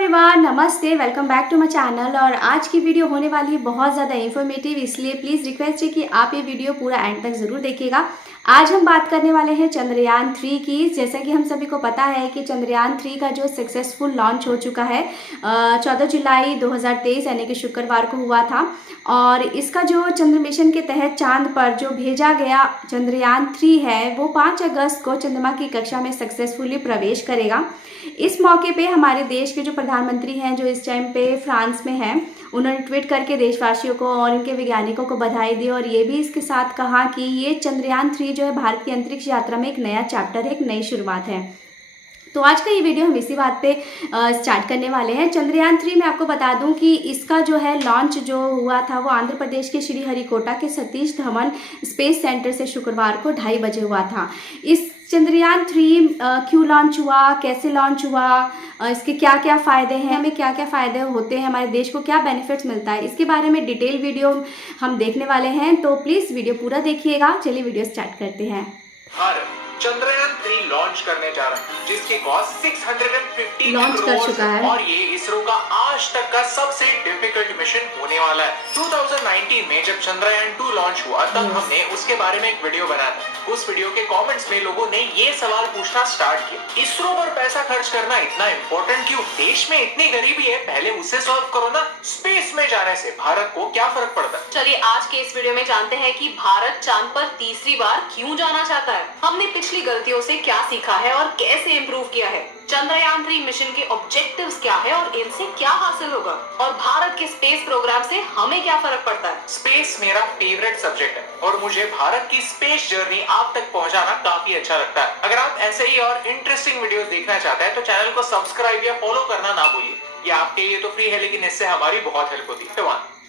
Everyone, नमस्ते, welcome back to my channel. और आज की वीडियो होने वाली है बहुत ज़्यादा इन्फॉर्मेटिव, इसलिए प्लीज़ रिक्वेस्ट है कि आप ये वीडियो पूरा एंड तक ज़रूर देखिएगा। आज हम बात करने वाले हैं चंद्रयान 3 की। जैसा कि हम सभी को पता है कि चंद्रयान 3 का जो सक्सेसफुल लॉन्च हो चुका है 14 जुलाई 2023 यानी कि शुक्रवार को हुआ था। और इसका जो चंद्र मिशन के तहत चांद पर जो भेजा गया चंद्रयान 3 है वो 5 अगस्त को चंद्रमा की कक्षा में सक्सेसफुली प्रवेश करेगा। इस मौके पे हमारे देश के जो प्रधानमंत्री हैं, जो इस टाइम पे फ्रांस में हैं, उन्होंने ट्वीट करके देशवासियों को और इनके वैज्ञानिकों को बधाई दी और ये भी इसके साथ कहा कि ये चंद्रयान 3 जो है भारत की अंतरिक्ष यात्रा में एक नया चैप्टर है, एक नई शुरुआत है। तो आज का ये वीडियो हम इसी बात पे स्टार्ट करने वाले हैं। चंद्रयान 3 में आपको बता दूं कि इसका जो है लॉन्च जो हुआ था वो आंध्र प्रदेश के श्रीहरिकोटा के सतीश धवन स्पेस सेंटर से शुक्रवार को 2:30 बजे हुआ था। इस चंद्रयान 3 क्यों लॉन्च हुआ, कैसे लॉन्च हुआ, इसके क्या क्या फ़ायदे हैं, हमें क्या क्या फ़ायदे होते हैं, हमारे देश को क्या बेनिफिट्स मिलता है, इसके बारे में डिटेल वीडियो हम देखने वाले हैं। तो प्लीज़ वीडियो पूरा देखिएगा। चलिए वीडियो स्टार्ट करते हैं। चंद्रयान 3 लॉन्च करने जा रहा है, जिसकी कॉस्ट 650 लॉन्च कर चुका है और ये इसरो का आज तक का सबसे डिफिकल्ट मिशन होने वाला है। 2019 में जब चंद्रयान 2 लॉन्च हुआ तब हमने उसके बारे में एक वीडियो बनाया था। उस वीडियो के कमेंट्स में लोगों ने ये सवाल पूछना स्टार्ट किया, इसरो पर पैसा खर्च करना इतना इम्पोर्टेंट क्यों? देश में इतनी गरीबी है, पहले उसे सॉल्व करो ना। स्पेस में जाने से भारत को क्या फर्क पड़ता है? चलिए आज के इस वीडियो में जानते हैं कि भारत चांद पर तीसरी बार क्यों जाना चाहता है, हमने पिछली गलतियों से क्या सीखा है और कैसे इम्प्रूव किया है, चंद्रयान 3 मिशन के ऑब्जेक्टिव्स क्या है और इनसे क्या हासिल होगा, और भारत के स्पेस प्रोग्राम से हमें क्या फर्क पड़ता है। स्पेस मेरा फेवरेट सब्जेक्ट है और मुझे भारत की स्पेस जर्नी आप तक पहुंचाना काफी अच्छा लगता है। अगर आप ऐसे ही और इंटरेस्टिंग वीडियोस देखना चाहते हैं तो चैनल को सब्सक्राइब या फॉलो करना ना भूलिए। ये आपके लिए तो फ्री है, लेकिन इससे हमारी बहुत हेल्प होती है।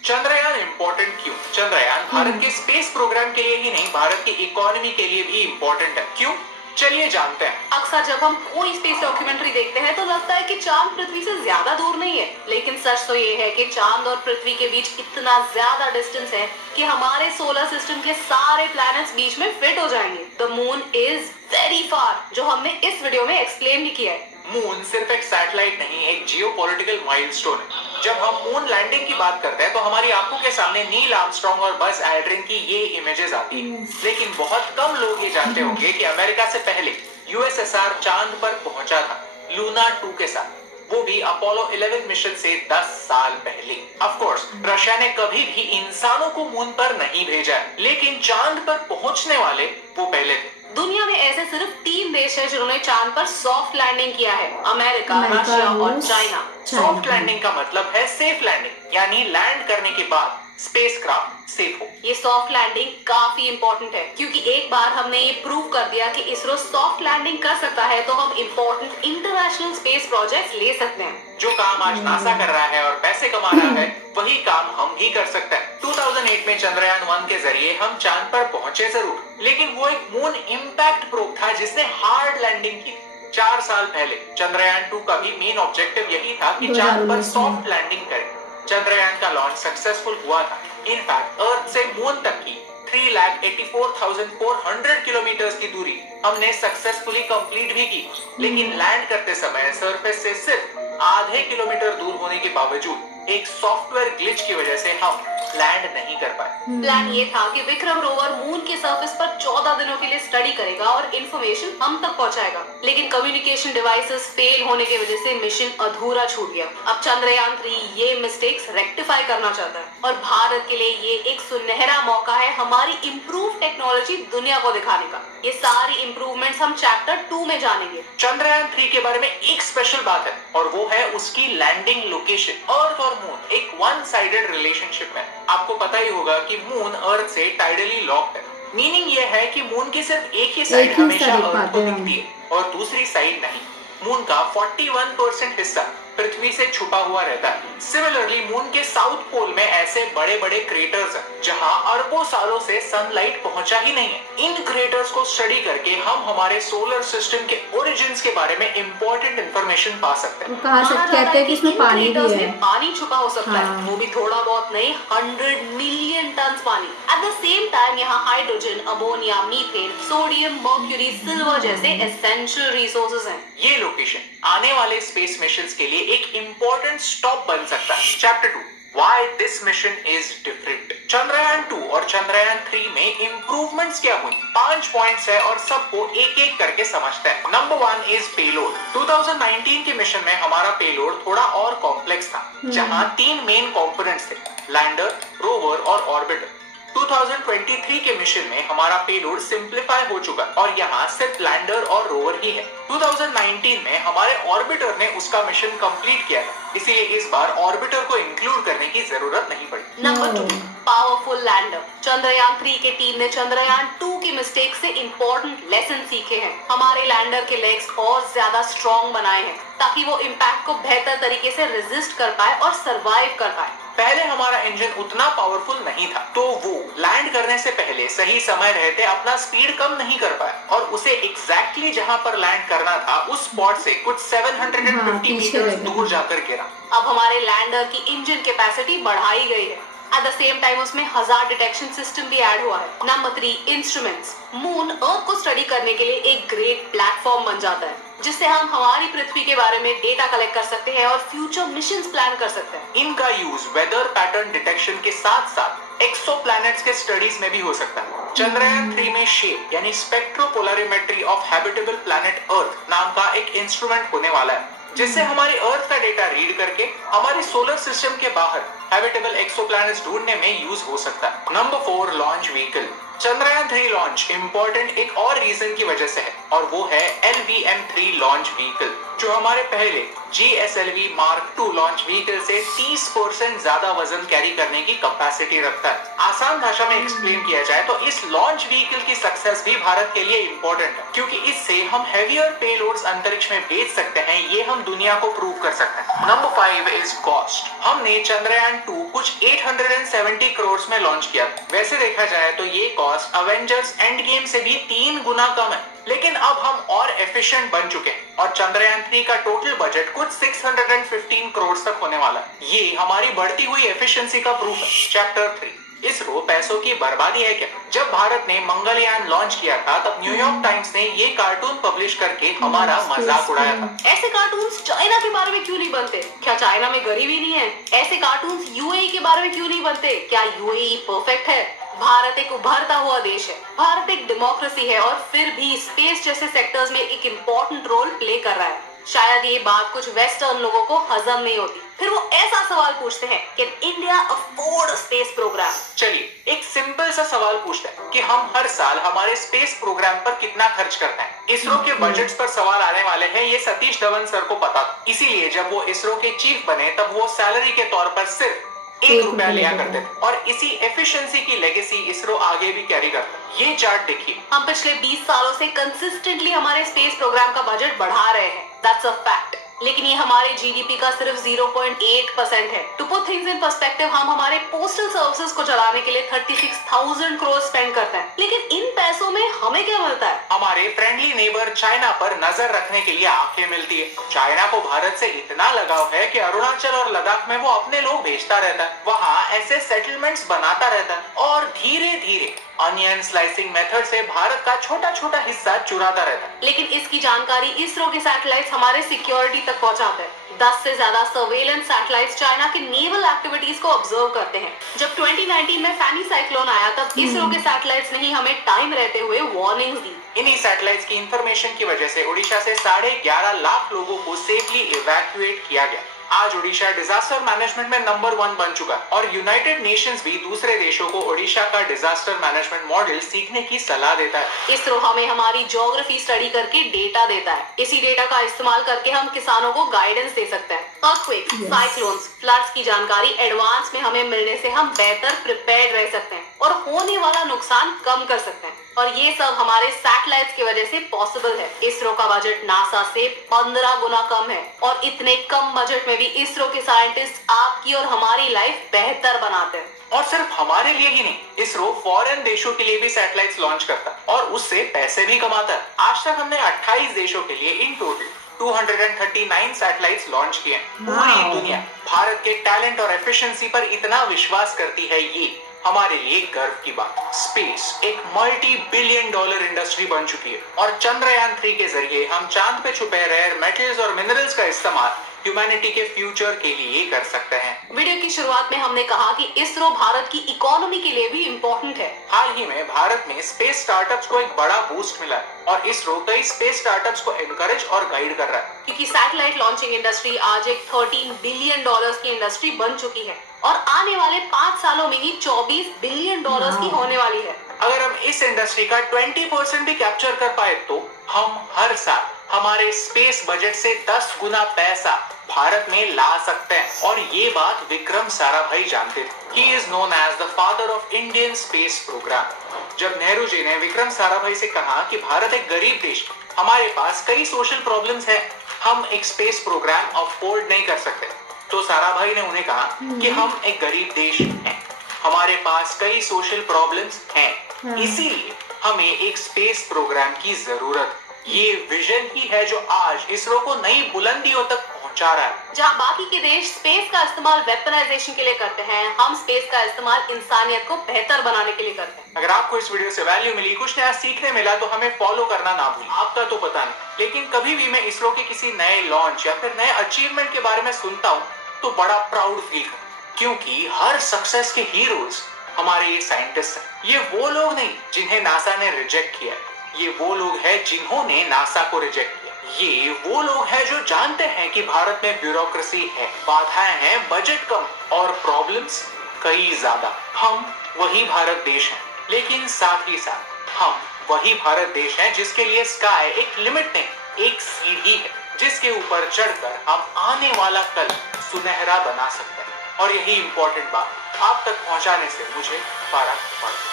चंद्रयान इम्पोर्टेंट क्यों? चंद्रयान भारत के स्पेस प्रोग्राम के लिए ही नहीं, भारत की इकोनॉमी के लिए भी इम्पोर्टेंट है। क्यों? चलिए जानते हैं। अक्सर जब हम कोई स्पेस डॉक्यूमेंट्री देखते हैं तो लगता है कि चांद पृथ्वी से ज्यादा दूर नहीं है, लेकिन सच तो ये है कि चांद और पृथ्वी के बीच इतना ज्यादा डिस्टेंस है कि हमारे सोलर सिस्टम के सारे प्लैनेट्स बीच में फिट हो जाएंगे। The moon is very far, जो हमने इस वीडियो में एक्सप्लेन भी किया है। मून सिर्फ एक सैटेलाइट नहीं, एक जियोपॉलिटिकल माइलस्टोन है। जब हम मून लैंडिंग की बात करते हैं तो हमारी आंखों के सामने नील आर्मस्ट्रांग और बज एल्ड्रिन की ये इमेजेस आती हैं। लेकिन बहुत कम लोग ये जानते होंगे कि अमेरिका से पहले यूएसएसआर चांद पर पहुंचा था लूना 2 के साथ, वो भी अपोलो 11 मिशन से 10 साल पहले। ऑफ कोर्स रशिया ने कभी भी इंसानों को मून पर नहीं भेजा, लेकिन चांद पर पहुंचने वाले वो पहले थे। दुनिया में ऐसे सिर्फ 3 देश हैं जिन्होंने चांद पर सॉफ्ट लैंडिंग किया है, अमेरिका, रशिया और चाइना। सॉफ्ट लैंडिंग का मतलब है सेफ लैंडिंग, यानी लैंड करने के बाद स्पेसक्राफ्ट सेफ हो। ये सॉफ्ट लैंडिंग काफी इंपॉर्टेंट है, क्योंकि एक बार हमने ये प्रूव कर दिया कि इसरो सॉफ्ट लैंडिंग कर सकता है तो हम इंपॉर्टेंट इंटरनेशनल स्पेस प्रोजेक्ट्स ले सकते हैं। जो काम आज नासा कर रहा है और पैसे कमा रहा है, वही काम हम भी कर सकते हैं। 2008 में चंद्रयान 1 के जरिए हम चांद पर पहुंचे जरूर, लेकिन वो एक मून इम्पैक्ट प्रोब था जिसने हार्ड लैंडिंग की। 4 साल पहले चंद्रयान 2 का भी मेन ऑब्जेक्टिव यही था कि चांद पर सॉफ्ट लैंडिंग करें। चंद्रयान का लॉन्च सक्सेसफुल हुआ था। इनफैक्ट अर्थ से मून तक की 3,84,400 किलोमीटर की दूरी हमने सक्सेसफुली कंप्लीट भी की, लेकिन लैंड करते समय सरफेस से सिर्फ आधे किलोमीटर दूर होने के बावजूद एक सॉफ्टवेयर ग्लिच की वजह से हम लैंड नहीं कर पाए। प्लान ये था कि विक्रम रोवर मून के सरफेस पर 14 दिनों के लिए स्टडी करेगा और इंफॉर्मेशन हम तक पहुंचाएगा, लेकिन कम्युनिकेशन डिवाइसेस फेल होने की वजह से मिशन अधूरा छूट गया। अब चंद्रयान 3 ये मिस्टेक्स रेक्टिफाई करना चाहता है और भारत के लिए ये एक सुनहरा मौका है हमारी इम्प्रूव टेक्नोलॉजी दुनिया को दिखाने का। ये सारी इम्प्रूवमेंट्स हम चैप्टर 2 में जानेंगे। चंद्रयान 3 के बारे में एक स्पेशल बात है और वो है उसकी लैंडिंग लोकेशन। अर्थ और मून एक वन साइडेड रिलेशनशिप में। आपको पता ही होगा कि मून अर्थ से टाइडली लॉक्ड है। मीनिंग ये है कि मून की सिर्फ एक ही साइड हमेशा अर्थ को दिखती है और दूसरी साइड नहीं। मून का 41% हिस्सा पृथ्वी से छुपा हुआ रहता है। सिमिलरली मून के साउथ पोल में ऐसे बड़े बड़े क्रेटर्स हैं जहां अरबों सालों से सनलाइट पहुंचा ही नहीं है। इन क्रेटर्स को स्टडी करके हम हमारे सोलर सिस्टम के ओरिजिन्स के बारे में इंपॉर्टेंट इंफॉर्मेशन पा सकते हैं। कहते हैं कि इसमें पानी भी है, पानी छुपा हो सकता है, वो भी थोड़ा बहुत नहीं, 100 मिलियन टन पानी। एट द सेम टाइम यहाँ hydrogen, ammonia, methane, sodium, mercury, silver जैसे एसेंशियल रिसोर्सेज हैं। ये लोकेशन आने वाले स्पेस मिशंस के लिए एक एक इंपॉर्टेंट स्टॉप बन सकता है। Chapter 2, Why this mission is different। Chandrayaan 2 और चंद्रयान 3 में इंप्रूवमेंट्स क्या हुई? 5 पॉइंट्स है और सबको एक एक करके समझते हैं। Number 1 is payload. 2019 के मिशन में हमारा पेलोड थोड़ा और कॉम्प्लेक्स था, जहां 3 मेन कंपोनेंट्स थे, लैंडर, रोवर और ऑर्बिटर। 2023 के मिशन में हमारा पेलोड सिंप्लीफाई हो चुका और यहाँ सिर्फ लैंडर और रोवर ही है। 2019 में हमारे ऑर्बिटर ने उसका मिशन कंप्लीट किया था, इसीलिए इस बार ऑर्बिटर को इंक्लूड करने की जरूरत नहीं पड़ी। Number 2, powerful lander. चंद्रयान 3 के टीम ने चंद्रयान 2 की मिस्टेक से इंपॉर्टेंट लेसन सीखे हैं। हमारे लैंडर के लेग्स और ज्यादा स्ट्रॉन्ग बनाए हैं ताकि वो इम्पैक्ट को बेहतर तरीके से रेजिस्ट कर पाए और सरवाइव कर पाए। पहले हमारा इंजन उतना पावरफुल नहीं था, तो वो लैंड करने से पहले सही समय रहते अपना स्पीड कम नहीं कर पाया और उसे एग्जैक्टली जहां पर लैंड करना था उस स्पॉट से कुछ 750 मीटर दूर जाकर गिरा। अब हमारे लैंडर की इंजन कैपेसिटी बढ़ाई गई है। एट द सेम टाइम उसमें हजार्ड डिटेक्शन सिस्टम भी ऐड हुआ है। Number 3, instruments. मून अर्थ को स्टडी करने के लिए एक ग्रेट प्लेटफॉर्म बन जाता है, जिससे हम हमारी पृथ्वी के बारे में डेटा कलेक्ट कर सकते हैं और फ्यूचर मिशंस प्लान कर सकते हैं। इनका यूज वेदर पैटर्न डिटेक्शन के साथ साथ एक्सोप्लैनेट्स के स्टडीज में भी हो सकता है। चंद्रयान 3 में शेप यानी स्पेक्ट्रोपोलरिमेट्री ऑफ हैबिटेबल प्लैनेट अर्थ नाम का एक इंस्ट्रूमेंट होने वाला है, जिससे हमारी अर्थ का डेटा रीड करके हमारे सोलर सिस्टम के बाहर हैबिटेबल एक्सोप्लैनेट्स ढूंढने में यूज हो सकता है। Number 4, launch vehicle. Chandrayaan 3 launch important एक और रीजन की वजह से है और वो है LVM-3 लॉन्च व्हीकल, जो हमारे पहले GSLV Mark II launch vehicle से 30% ज्यादा वजन कैरी करने की कैपेसिटी रखता है। आसान भाषा में एक्सप्लेन किया जाए तो इस लॉन्च व्हीकल की सक्सेस भी भारत के लिए इंपॉर्टेंट है, क्योंकि इससे हम हेवियर पेलोड्स अंतरिक्ष में भेज सकते हैं, ये हम दुनिया को प्रूव कर सकते हैं। Number 5 is cost. हमने चंद्रयान 2 कुछ 870 करोड़ में लॉन्च किया। वैसे देखा जाए तो ये कॉस्ट अवेंजर्स एंड गेम से भी 3 गुना कम है, लेकिन अब हम और एफिशिएंट बन चुके हैं और चंद्रयान 3 का टोटल बजट कुछ 615 करोड़ तक होने वाला है। ये हमारी बढ़ती हुई एफिशिएंसी का प्रूफ है। चैप्टर 3, इसरो पैसों की बर्बादी है क्या? जब भारत ने मंगलयान लॉन्च किया था तब न्यूयॉर्क टाइम्स ने ये कार्टून पब्लिश करके हमारा मजाक उड़ाया था। ऐसे कार्टून्स चाइना के बारे में क्यों नहीं बनते? क्या चाइना में गरीबी नहीं है? ऐसे कार्टून्स यूएई के बारे में क्यों नहीं बनते? क्या यूएई परफेक्ट है? भारत एक उभरता हुआ देश है, भारत एक डेमोक्रेसी है और फिर भी स्पेस जैसे सेक्टर्स में एक इम्पोर्टेंट रोल प्ले कर रहा है। शायद ये बात कुछ वेस्टर्न लोगों को हजम नहीं होती, फिर वो ऐसा सवाल पूछते हैं कि इंडिया अफोर्ड स्पेस प्रोग्राम। चलिए एक सिंपल सा सवाल पूछते हैं कि हम हर साल हमारे स्पेस प्रोग्राम पर कितना खर्च करते हैं। इसरो के बजट्स पर सवाल आने वाले हैं, ये सतीश धवन सर को पता था, इसीलिए जब वो इसरो के चीफ बने तब वो सैलरी के तौर पर सिर्फ 1 रुपया लिया करते थे और इसी एफिशिएंसी की लेगेसी इसरो आगे भी कैरी करता है। ये चार्ट देखिए, हम पिछले 20 सालों से कंसिस्टेंटली हमारे स्पेस प्रोग्राम का बजट बढ़ा रहे हैं, दैट्स अ फैक्ट। लेकिन ये हमारे जीडीपी का सिर्फ 0.8% है। To put things in perspective, हम हमारे पोस्टल सर्विसेज को चलाने के लिए 36,000 करोड़ स्पेंड करते हैं, लेकिन इन पैसों में हमें क्या मिलता है? हमारे फ्रेंडली नेबर चाइना पर नजर रखने के लिए आंखें मिलती है। चाइना को भारत से इतना लगाव है कि अरुणाचल और लद्दाख में वो अपने लोग भेजता रहता है, वहाँ ऐसे सेटलमेंट्स बनाता रहता है और धीरे धीरे अनियन स्लाइसिंग मेथड से भारत का छोटा छोटा हिस्सा चुराता रहता है। लेकिन इसकी जानकारी इसरो के सैटेलाइट्स हमारे सिक्योरिटी तक पहुंचाते हैं। 10 से ज्यादा सर्वेलेंस सैटेलाइट्स चाइना की नेवल एक्टिविटीज को ऑब्जर्व करते हैं। जब 2019 में फैनी साइक्लोन आया तब इसरो के सैटेलाइट्स ने ही हमें टाइम रहते हुए वार्निंग्स दी। इन्हीं सैटेलाइट्स की इंफॉर्मेशन की वजह से ओडिशा से 11.5 लाख लोगों को सेफली इवैक्यूएट किया गया। आज ओडिशा डिजास्टर मैनेजमेंट में नंबर 1 बन चुका है और यूनाइटेड नेशंस भी दूसरे देशों को ओडिशा का डिजास्टर मैनेजमेंट मॉडल सीखने की सलाह देता है। इसरो हमें हमारी ज्योग्राफी स्टडी करके डेटा देता है। इसी डेटा का इस्तेमाल करके हम किसानों को गाइडेंस दे सकते हैं। अर्थक्वेक्स, साइक्लोन्स, फ्लड्स की जानकारी एडवांस में हमें मिलने से हम बेहतर प्रिपेयर्ड रह सकते हैं और होने वाला नुकसान कम कर सकते हैं। और ये सब हमारे सैटेलाइट्स की वजह से पॉसिबल है। इसरो का बजट नासा से 15 गुना कम है और इतने कम बजट में भी इसरो के साइंटिस्ट आपकी और हमारी लाइफ बेहतर बनाते हैं। और सिर्फ हमारे लिए ही नहीं, इसरो फॉरेन देशों के लिए भी सैटेलाइट्स लॉन्च करता है और उससे पैसे भी कमाता है। आज तक हमने 28 देशों के लिए इन टोटल 239 सैटेलाइट्स लॉन्च किए हैं। पूरी दुनिया भारत के टैलेंट और एफिशिएंसी पर इतना विश्वास करती है, ये हमारे लिए गर्व की बात। स्पेस एक $multi-billion इंडस्ट्री बन चुकी है और चंद्रयान 3 के जरिए हम चांद पे छुपे रेयर मेटल्स और मिनरल्स का इस्तेमाल ह्यूमैनिटी के फ्यूचर के लिए कर सकते हैं। वीडियो की शुरुआत में हमने कहा कि इसरो भारत की इकोनॉमी के लिए भी इम्पोर्टेंट है। हाल ही में भारत में स्पेस स्टार्टअप्स को एक बड़ा बूस्ट मिला है और इसरो कई स्पेस स्टार्टअप्स को एनकरेज और गाइड कर रहा है, क्योंकि सैटेलाइट लॉन्चिंग इंडस्ट्री आज एक $13 बिलियन की इंडस्ट्री बन चुकी है और आने वाले 5 सालों में ही $24 बिलियन की होने वाली है। अगर हम इस इंडस्ट्री का 20% भी कैप्चर कर पाए तो हम हर साल हमारे स्पेस बजट से 10 गुना पैसा भारत में ला सकते हैं। और ये बात विक्रम साराभाई जानते थे। He is known as the father of Indian space program। जब नेहरू जी ने विक्रम साराभाई से कहा कि भारत एक गरीब देश, हमारे पास कई सोशल प्रॉब्लम्स हैं, हम एक स्पेस प्रोग्राम अफोर्ड नहीं कर सकते, तो साराभाई ने उन्हें कहा कि हम एक गरीब देश हैं, हमारे पास कई सोशल प्रॉब्लम्स हैं, इसीलिए हमें एक स्पेस प्रोग्राम की जरूरत। ये विजन ही है जो आज इसरो को नई बुलंदियों तक पहुंचा रहा है। जहां बाकी के देश स्पेस का इस्तेमाल वेपनाइजेशन के लिए करते हैं, हम स्पेस का इस्तेमाल इंसानियत को बेहतर बनाने के लिए करते हैं। अगर आपको इस वीडियो से वैल्यू मिली, कुछ नया सीखने मिला, तो हमें फॉलो करना ना भूलें। आपका तो पता नहीं, लेकिन कभी भी मैं इसरो के किसी नए लॉन्च या फिर नए अचीवमेंट के बारे में सुनता हूँ तो बड़ा प्राउड फील करता हूं, क्योंकि हर सक्सेस के हीरोज हमारे ये साइंटिस्ट हैं। ये वो लोग नहीं जिन्हें नासा ने रिजेक्ट किया, ये वो लोग हैं जिन्होंने नासा को रिजेक्ट किया। ये वो लोग हैं जो जानते हैं कि भारत में ब्यूरोक्रेसी है, बाधाएं हैं, बजट कम और प्रॉब्लम्स कई ज्यादा। हम वही भारत देश हैं, लेकिन साथ ही साथ हम वही भारत देश हैं जिसके लिए स्काई एक लिमिट नहीं, एक सीढ़ी है, जिसके ऊपर चढ़कर हम आने वाला कल सुनहरा बना सकते हैं। और यही इंपॉर्टेंट बात आप तक पहुंचाने से मुझे फर्क पड़ता है।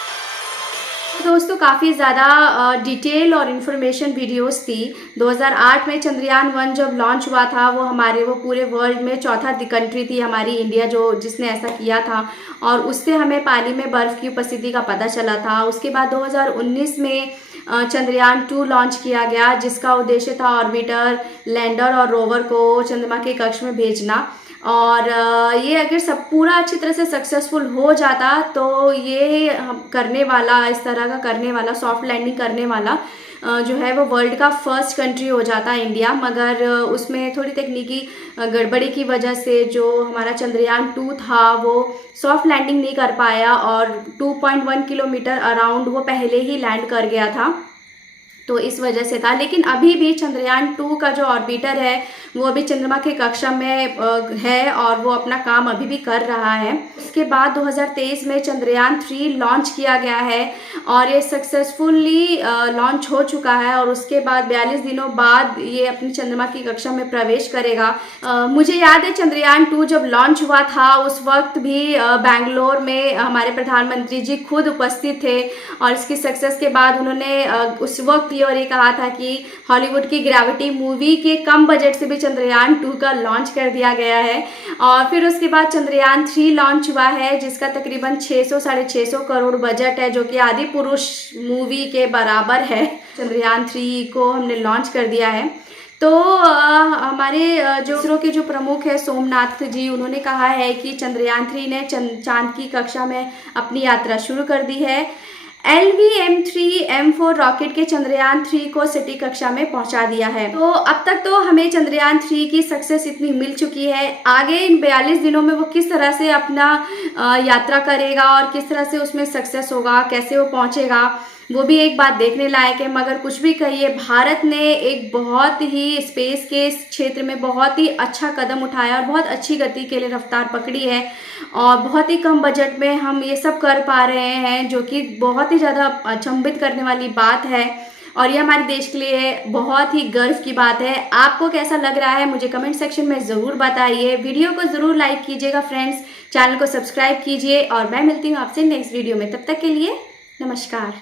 तो दोस्तों काफ़ी ज़्यादा डिटेल और इन्फॉर्मेशन वीडियोस थी। 2008 में चंद्रयान 1 जब लॉन्च हुआ था, वो पूरे वर्ल्ड में चौथा कंट्री थी हमारी इंडिया जिसने ऐसा किया था, और उससे हमें पानी में बर्फ़ की उपस्थिति का पता चला था। उसके बाद 2019 में चंद्रयान 2 लॉन्च किया गया, जिसका उद्देश्य था ऑर्बिटर, लैंडर और रोवर को चंद्रमा के कक्ष में भेजना। और ये अगर सब पूरा अच्छी तरह से सक्सेसफुल हो जाता तो ये करने वाला, इस तरह का करने वाला, सॉफ्ट लैंडिंग करने वाला जो है वो वर्ल्ड का फर्स्ट कंट्री हो जाता इंडिया। मगर उसमें थोड़ी तकनीकी गड़बड़ी की वजह से जो हमारा चंद्रयान 2 था वो सॉफ्ट लैंडिंग नहीं कर पाया और 2.1 किलोमीटर अराउंड वो पहले ही लैंड कर गया था, तो इस वजह से था। लेकिन अभी भी चंद्रयान 2 का जो ऑर्बिटर है वो अभी चंद्रमा के कक्षा में है और वो अपना काम अभी भी कर रहा है। उसके बाद 2023 में चंद्रयान 3 लॉन्च किया गया है और ये सक्सेसफुली लॉन्च हो चुका है, और उसके बाद 42 दिनों बाद ये अपनी चंद्रमा की कक्षा में प्रवेश करेगा। मुझे याद है चंद्रयान 2 जब लॉन्च हुआ था उस वक्त भी बेंगलोर में हमारे प्रधानमंत्री जी खुद उपस्थित थे, और इसकी सक्सेस के बाद उन्होंने उस वक्त और ये कहा था कि हॉलीवुड की ग्रेविटी मूवी के कम बजट से भी चंद्रयान 2 का लॉन्च कर दिया गया है। और फिर उसके बाद चंद्रयान 3 लॉन्च हुआ है, जिसका तकरीबन 600-650 करोड़ बजट है, जो कि आदि पुरुष मूवी के बराबर है। चंद्रयान 3 को हमने लॉन्च कर दिया है। तो हमारे जो इसरो के जो प्रमुख है सोमनाथ जी, उन्होंने कहा है कि चंद्रयान 3 ने चांद की कक्षा में अपनी यात्रा शुरू कर दी है। LVM-3M4 रॉकेट के चंद्रयान 3 को सटीक कक्षा में पहुंचा दिया है। तो अब तक तो हमें चंद्रयान 3 की सक्सेस इतनी मिल चुकी है। आगे इन 42 दिनों में वो किस तरह से अपना यात्रा करेगा और किस तरह से उसमें सक्सेस होगा, कैसे वो पहुंचेगा, वो भी एक बात देखने लायक है। मगर कुछ भी कहिए, भारत ने एक बहुत ही स्पेस के क्षेत्र में बहुत ही अच्छा कदम उठाया और बहुत अच्छी गति के लिए रफ्तार पकड़ी है, और बहुत ही कम बजट में हम ये सब कर पा रहे हैं, जो कि बहुत ही ज़्यादा अचंभित करने वाली बात है, और ये हमारे देश के लिए बहुत ही गर्व की बात है। आपको कैसा लग रहा है मुझे कमेंट सेक्शन में ज़रूर बताइए। वीडियो को ज़रूर लाइक कीजिएगा फ्रेंड्स, चैनल को सब्सक्राइब कीजिए, और मैं मिलती हूँ आपसे नेक्स्ट वीडियो में। तब तक के लिए नमस्कार।